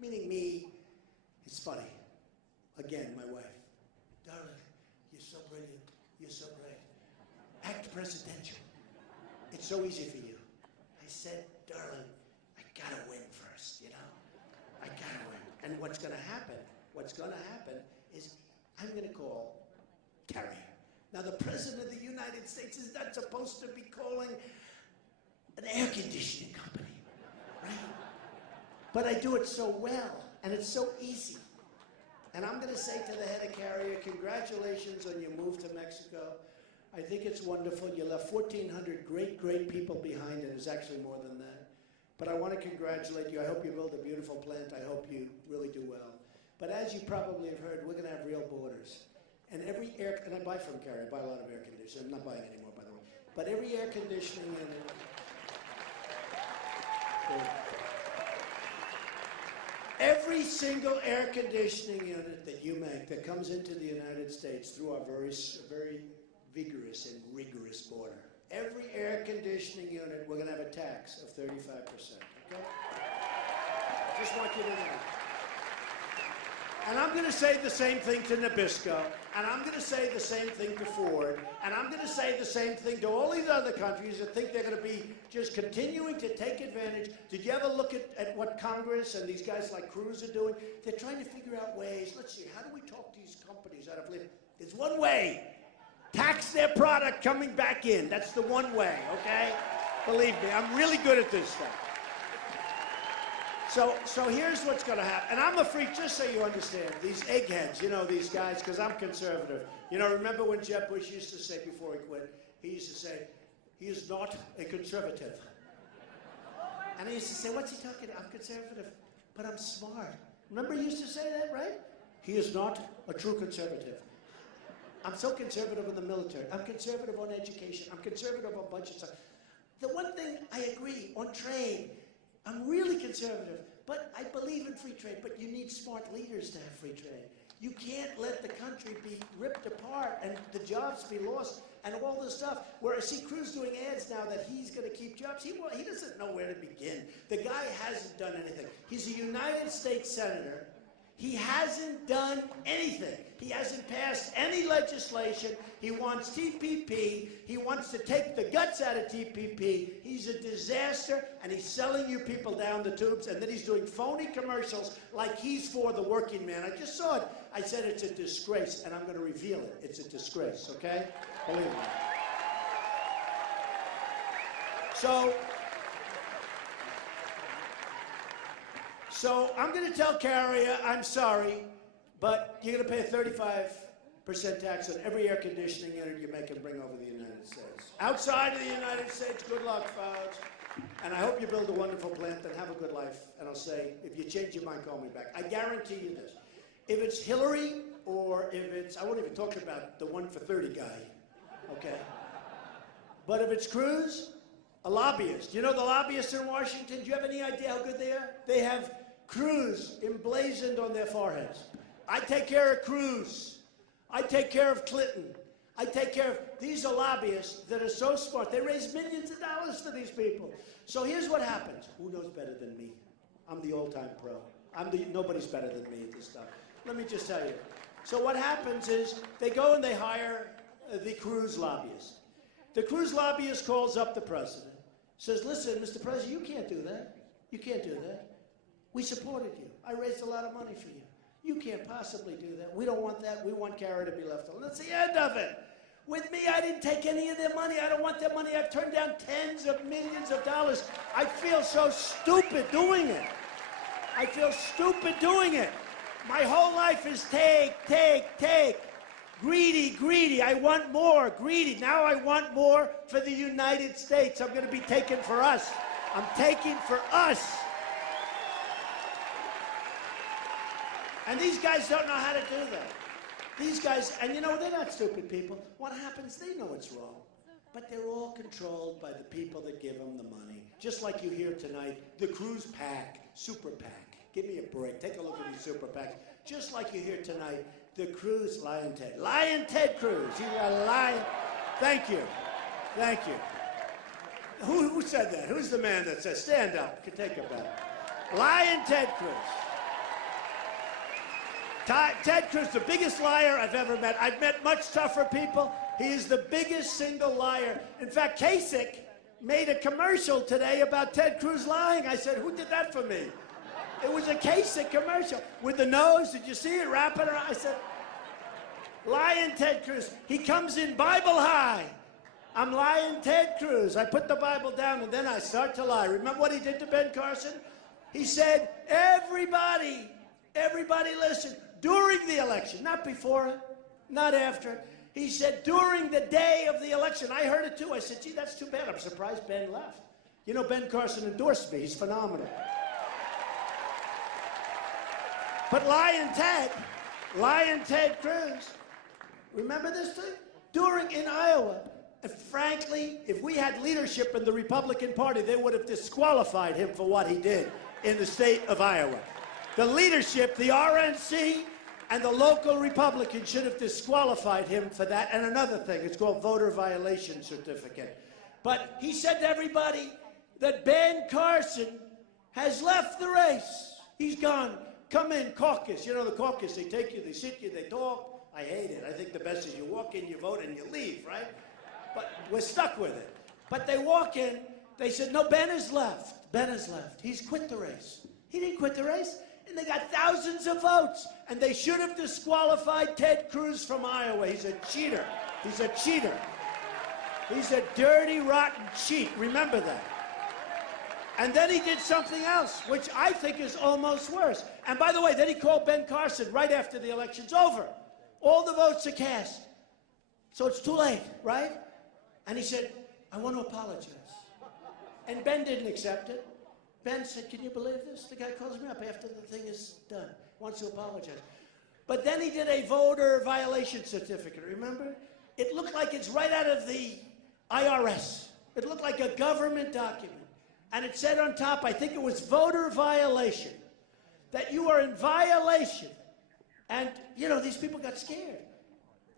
meaning me. It's funny. Again, my wife. Darling, you're so brilliant. You're so great. Act presidential. It's so easy for you. I said, darling, I gotta win first, you know? I gotta win. And what's gonna happen is I'm gonna call Carrier. Now, the President of the United States is not supposed to be calling an air conditioning company, right? But I do it so well, and it's so easy. And I'm going to say to the head of Carrier, congratulations on your move to Mexico. I think it's wonderful. You left 1,400 great people behind, and it's actually more than that. But I want to congratulate you. I hope you build a beautiful plant. I hope you really do well. But as you probably have heard, we're going to have real borders. And and I buy from Carrier, I buy a lot of air conditioning. I'm not buying anymore, by the way. But every air conditioning unit, every single air conditioning unit that you make that comes into the United States through our very vigorous and rigorous border, every air conditioning unit, we're going to have a tax of 35%, okay? Just want you to know. And I'm going to say the same thing to Nabisco, and I'm going to say the same thing to Ford, and I'm going to say the same thing to all these other countries that think they're going to be just continuing to take advantage. Did you ever look at what Congress and these guys like Cruz are doing? They're trying to figure out ways. Let's see, how do we talk these companies out of living? There's one way. Tax their product coming back in. That's the one way, okay? Believe me, I'm really good at this stuff. So here's what's going to happen. And I'm a freak, just so you understand. These eggheads, you know, these guys, because I'm conservative. You know, remember when Jeb Bush used to say before he quit, he used to say, he is not a conservative. And I used to say, what's he talking about? I'm conservative, but I'm smart. Remember he used to say that, right? He is not a true conservative. I'm so conservative in the military. I'm conservative on education. I'm conservative on budget stuff. The one thing I agree on trade, I'm really conservative, but I believe in free trade, but you need smart leaders to have free trade. You can't let the country be ripped apart and the jobs be lost and all this stuff. Where I see Cruz doing ads now that he's going to keep jobs. He doesn't know where to begin. The guy hasn't done anything. He's a United States Senator. He hasn't done anything. He hasn't passed any legislation. He wants TPP. He wants to take the guts out of TPP. He's a disaster, and he's selling you people down the tubes, and then he's doing phony commercials like he's for the working man. I just saw it. I said it's a disgrace, and I'm going to reveal it. It's a disgrace, okay? Believe me. So I'm going to tell Carrier, I'm sorry, but you're going to pay a 35% tax on every air conditioning unit you make and bring over the United States. Outside of the United States, good luck, folks. And I hope you build a wonderful plant and have a good life. And I'll say, if you change your mind, call me back. I guarantee you this. If it's Hillary or if it's, I won't even talk about the 1 for 30 guy, okay? But if it's Cruz, a lobbyist. You know the lobbyists in Washington? Do you have any idea how good they are? They have Cruz emblazoned on their foreheads. I take care of Cruz. I take care of Clinton. I take care of, these are lobbyists that are so smart. They raise millions of dollars for these people. So here's what happens. Who knows better than me? I'm the all-time pro. Nobody's better than me at this stuff. Let me just tell you. So what happens is they go and they hire the Cruz lobbyist. The Cruz lobbyist calls up the president, says, listen, Mr. President, you can't do that. You can't do that. We supported you. I raised a lot of money for you. You can't possibly do that. We don't want that. We want Carrier to be left alone. That's the end of it. With me, I didn't take any of their money. I don't want their money. I've turned down tens of millions of dollars. I feel so stupid doing it. I feel stupid doing it. My whole life is take. Greedy, greedy. I want more. Greedy. Now I want more for the United States. I'm going to be taking for us. I'm taking for us. And these guys don't know how to do that. These guys, and you know, they're not stupid people. What happens, they know it's wrong. But they're all controlled by the people that give them the money. Just like you hear tonight, the Cruz PAC, Super PAC. Give me a break. Take a look at these Super PACs. Just like you hear tonight, the Cruz Lion Ted. Lion Ted Cruz. He's a lion. Thank you. Thank you. Who said that? Who's the man that says, stand up, take a bow? Lion Ted Cruz. Ted Cruz, the biggest liar I've ever met. I've met much tougher people. He is the biggest single liar. In fact, Kasich made a commercial today about Ted Cruz lying. I said, who did that for me? It was a Kasich commercial with the nose. Did you see it wrapping around? I said, lying Ted Cruz. He comes in Bible high. I'm lying Ted Cruz. I put the Bible down and then I start to lie. Remember what he did to Ben Carson? He said, everybody listen. During the election, not before it, not after it. He said, during the day of the election. I heard it too. I said, gee, that's too bad. I'm surprised Ben left. You know, Ben Carson endorsed me. He's phenomenal. But lying Ted Cruz, remember this thing? In Iowa, and frankly, if we had leadership in the Republican Party, they would have disqualified him for what he did in the state of Iowa. The leadership, the RNC, and the local Republicans should have disqualified him for that. And another thing, it's called voter violation certificate. But he said to everybody that Ben Carson has left the race. He's gone. Come in, caucus. You know the caucus, they take you, they sit you, they talk. I hate it. I think the best is you walk in, you vote, and you leave, right? But we're stuck with it. But they walk in, they said, no, Ben has left. Ben has left. He's quit the race. He didn't quit the race. And they got thousands of votes. And they should have disqualified Ted Cruz from Iowa. He's a cheater. He's a cheater. He's a dirty, rotten cheat. Remember that. And then he did something else, which I think is almost worse. And by the way, then he called Ben Carson right after the election's over. All the votes are cast. So it's too late, right? And he said, I want to apologize. And Ben didn't accept it. Ben said, can you believe this? The guy calls me up after the thing is done, wants to apologize. But then he did a voter violation certificate, remember? It looked like it's right out of the IRS. It looked like a government document. And it said on top, I think it was voter violation, that you are in violation. And, you know, these people got scared.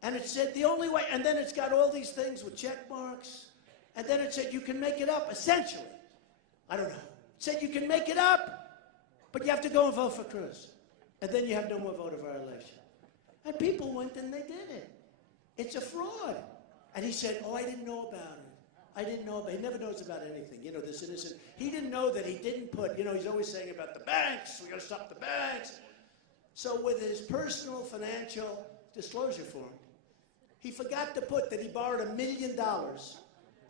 And it said the only way, and then it's got all these things with check marks. And then it said you can make it up, essentially. I don't know. It said you can make it up, but you have to go and vote for Cruz. And then you have no more voter violation. And people went and they did it. It's a fraud. And he said, oh, I didn't know about it. I didn't know about it. He never knows about anything. You know, this innocent. He didn't know that he didn't put, you know, he's always saying about the banks. We're going to stop the banks. So with his personal financial disclosure form, he forgot to put that he borrowed $1 million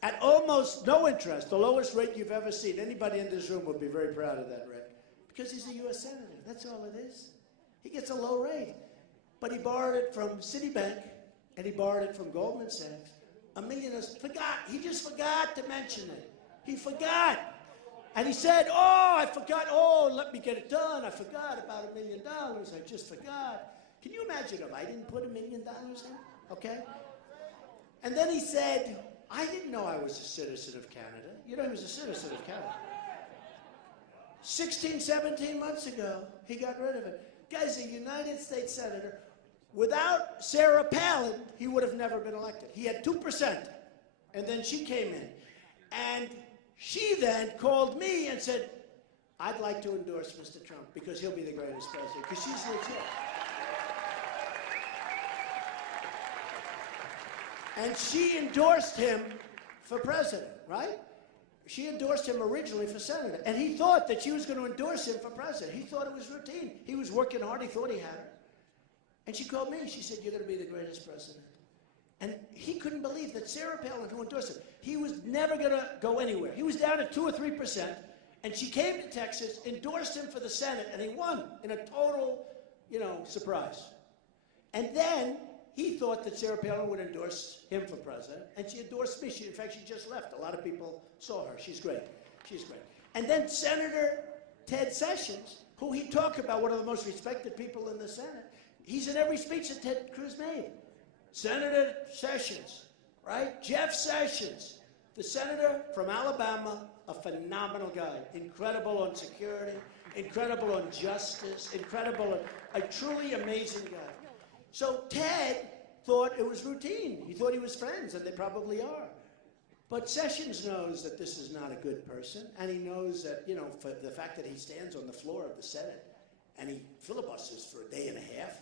at almost no interest, the lowest rate you've ever seen. Anybody in this room would be very proud of that rate. Because he's a U.S. Senator. That's all it is. He gets a low rate. But he borrowed it from Citibank, and he borrowed it from Goldman Sachs. $1 million, forgot. He just forgot to mention it. He forgot. And he said, oh, I forgot. Oh, let me get it done. I forgot about $1 million. I just forgot. Can you imagine if I didn't put $1 million in? Okay? And then he said, I didn't know I was a citizen of Canada. You know, he was a citizen of Canada. 16, 17 months ago, he got rid of it. Guy's a United States Senator. Without Sarah Palin, he would have never been elected. He had 2%. And then she came in. And she then called me and said, I'd like to endorse Mr. Trump because he'll be the greatest president. Because she's legit. And she endorsed him for president, right? She endorsed him originally for senator. And he thought that she was going to endorse him for president. He thought it was routine. He was working hard. He thought he had her. And she called me. She said, you're going to be the greatest president. And he couldn't believe that Sarah Palin, who endorsed him, he was never going to go anywhere. He was down at 2 or 3%. And she came to Texas, endorsed him for the Senate, and he won in a total, you know, surprise. And then he thought that Sarah Palin would endorse him for president, and she endorsed me. In fact, she just left. A lot of people saw her. She's great. She's great. And then Senator Ted Sessions, who he talked about, one of the most respected people in the Senate, he's in every speech that Ted Cruz made. Senator Sessions, right? Jeff Sessions, the senator from Alabama, a phenomenal guy, incredible on security, incredible on justice, incredible, a truly amazing guy. So Ted thought it was routine. He thought he was friends, and they probably are. But Sessions knows that this is not a good person, and he knows that, you know, for the fact that he stands on the floor of the Senate and he filibusters for a day and a half,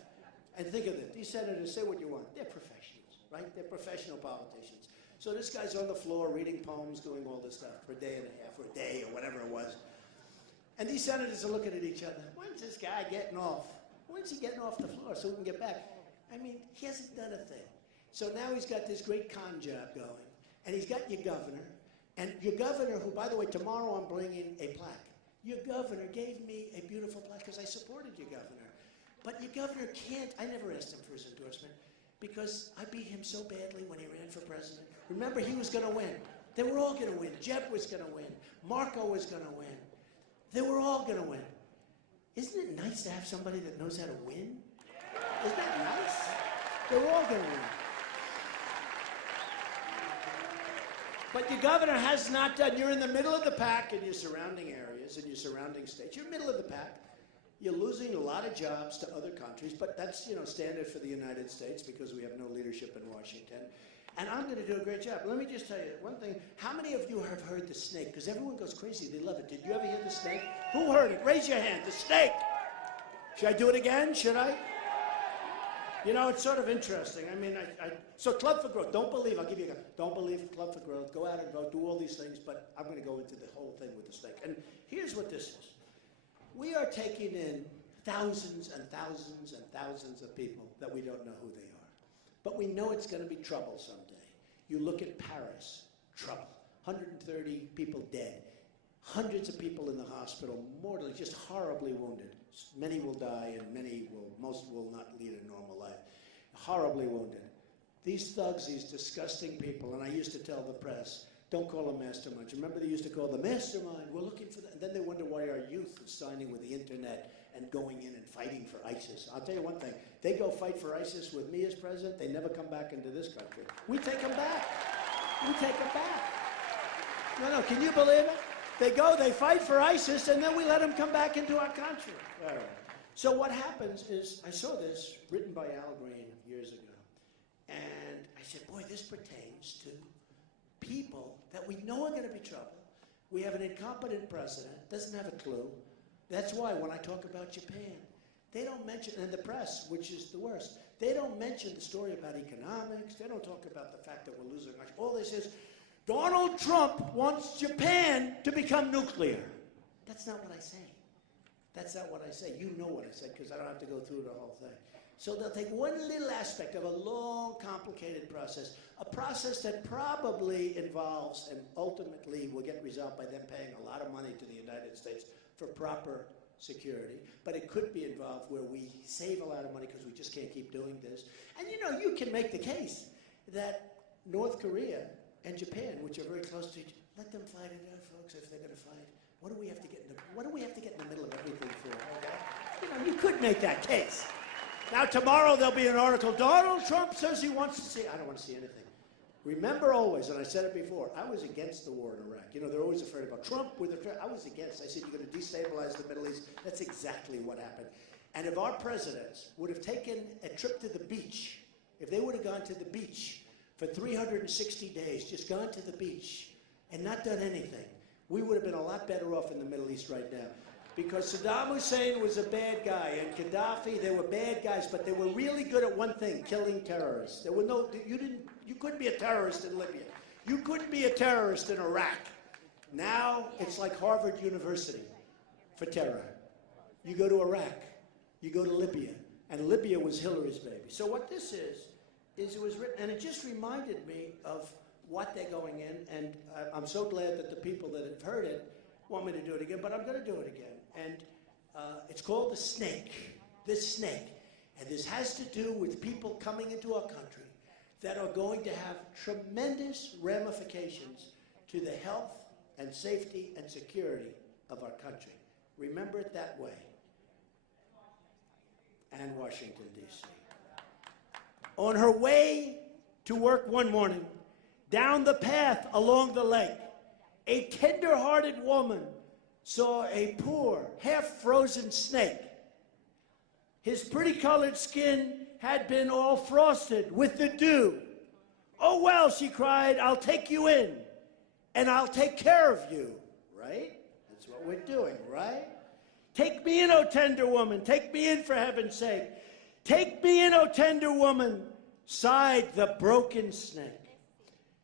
And think of it, these senators, say what you want, they're professionals, right? They're professional politicians. So this guy's on the floor reading poems, doing all this stuff for a day and a half, or a day, or whatever it was. And these senators are looking at each other. When's this guy getting off? When's he getting off the floor so we can get back? I mean, he hasn't done a thing. So now he's got this great con job going, and he's got your governor, and your governor, who, by the way, tomorrow I'm bringing a plaque. Your governor gave me a beautiful plaque because I supported your governor. But your governor can't, I never asked him for his endorsement because I beat him so badly when he ran for president. Remember, he was going to win. They were all going to win. Jeb was going to win. Marco was going to win. They were all going to win. Isn't it nice to have somebody that knows how to win? Isn't that nice? They were all going to win. But your governor has not done. You're in the middle of the pack in your surrounding areas, in your surrounding states. You're middle of the pack. You're losing a lot of jobs to other countries, but that's, you know, standard for the United States because we have no leadership in Washington. And I'm going to do a great job. Let me just tell you one thing. How many of you have heard the snake? Because everyone goes crazy. They love it. Did you ever hear the snake? Who heard it? Raise your hand. The snake. Should I do it again? Should I? You know, it's sort of interesting. I mean, so Club for Growth, don't believe, I'll give you a, don't believe Club for Growth, go out and vote, do all these things, but I'm going to go into the whole thing with the snake. And here's what this is. We are taking in thousands and thousands and thousands of people that we don't know who they are. But we know it's going to be trouble someday. You look at Paris, trouble. 130 people dead. Hundreds of people in the hospital, mortally, just horribly wounded. Many will die and most will not lead a normal life. Horribly wounded. These thugs, these disgusting people, and I used to tell the press, don't call them masterminds. Remember they used to call them mastermind, we're looking for that. And then they wonder why our youth is signing with the internet and going in and fighting for ISIS. I'll tell you one thing, they go fight for ISIS with me as president, they never come back into this country. We take them back. We take them back. No, can you believe it? They go, they fight for ISIS, and then we let them come back into our country. All right. So what happens is, I saw this written by Al Green years ago, and I said, boy, this pertains to people that we know are going to be trouble. We have an incompetent president, doesn't have a clue. That's why when I talk about Japan, they don't mention, and the press, which is the worst, they don't mention the story about economics. They don't talk about the fact that we're losing. All they say is, Donald Trump wants Japan to become nuclear. That's not what I say. That's not what I say. You know what I said because I don't have to go through the whole thing. So they'll take one little aspect of a long, complicated process, a process that probably involves and ultimately will get resolved by them paying a lot of money to the United States for proper security. But it could be involved where we save a lot of money because we just can't keep doing this. And you know, you can make the case that North Korea and Japan, which are very close to each other, let them fight it out, folks, if they're going to fight. What do we have to get in the middle of everything for? Okay? You know, you could make that case. Now tomorrow there'll be an article, Donald Trump says he wants to see, I don't want to see anything. Remember always, and I said it before, I was against the war in Iraq. You know, they're always afraid about Trump with a threat. I was against. I said, you're going to destabilize the Middle East. That's exactly what happened. And if our presidents would have taken a trip to the beach, if they would have gone to the beach for 360 days, just gone to the beach and not done anything, we would have been a lot better off in the Middle East right now. Because Saddam Hussein was a bad guy, and Gaddafi, they were bad guys, but they were really good at one thing, killing terrorists. There were no, you couldn't be a terrorist in Libya. You couldn't be a terrorist in Iraq. Now it's like Harvard University for terror. You go to Iraq, you go to Libya, and Libya was Hillary's baby. So what this is it was written, and it just reminded me of what they're going in, and I'm so glad that the people that have heard it want me to do it again, but I'm going to do it again. And it's called The Snake, This Snake. And this has to do with people coming into our country that are going to have tremendous ramifications to the health and safety and security of our country. Remember it that way. And Washington, D.C. On her way to work one morning, down the path along the lake, a tender-hearted woman saw a poor, half-frozen snake. His pretty-colored skin had been all frosted with the dew. "Oh, well," she cried, "I'll take you in, and I'll take care of you." Right? That's what we're doing, right? "Take me in, oh tender woman, take me in for heaven's sake. Take me in, O tender woman, sighed the broken snake.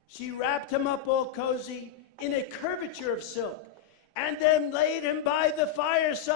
She wrapped him up all cozy in a curvature of silk, and then laid him by the fireside.